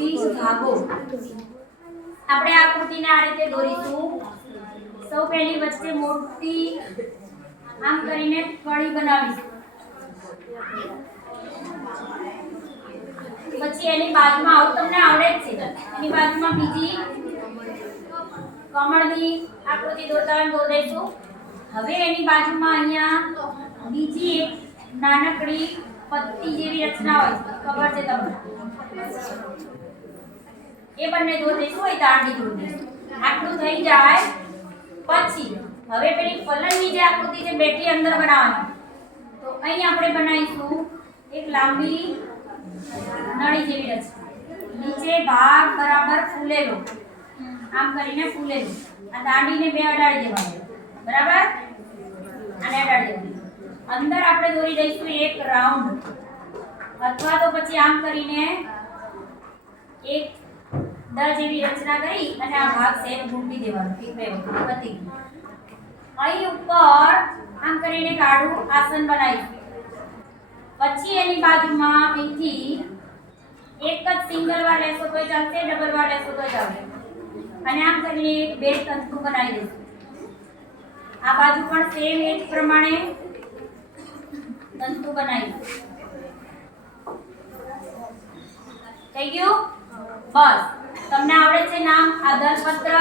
24 ભાગો। આપણે આ આકૃતિને આ રીતે દોરીશું। સૌ પહેલી વચ્ચે મોટી આમ કરીને કળી બનાવીશું, પછી એની બાજુમાં આવું તમને આવડે જ છે, એની બાજુમાં બીજી કમળની આકૃતિ દોરતા દોરીશું। હવે એની બાજુમાં અહીંયા બીજી એક નાનકડી પત્તી જેવી રચના હોય, ખબર છે તમને, એ બંને દોરી દઈશું, એ દાંડી દોરી દઈશું। આટલું થઈ જાય પછી હવે પેલી ફલનની જે આકૃતિ છે બેટી અંદર બનાવવાની, તો અહીં આપણે બનાવીશું એક લાંબી નળી જેવી રચના, નીચે ભાગ બરાબર ફૂલેલો, આમ કરીને ફૂલેલું, આ દાંડીને બે અડાડી દેવાની, બરાબર, આને અડાડી દેવાની। અંદર આપણે દોરી દઈશું એક રાઉન્ડ, અથવા તો પછી આમ કરીને એક દ જેવી રચના કરી અને આ ભાગ સેમ ઘૂંટી દેવાનો, એક બે વખત પતી ગયું। અહીં ઉપર આમ કરીને કાઢું આસન બનાવીશું, પછી એની બાજુમાં અહીંથી એક જ સિંગલ વાર લેશો તો ચાલશે, ડબલ વાર લેશો તો ચાલશે, અને આમ કરીને એક બે તંતુ બનાવી દઈશું। આ બાજુ પણ સેમ એ જ પ્રમાણે તંતુ બનાવીશું। થઈ ગયું? બસ, તમને આવડે છે નામ આદર પત્ર?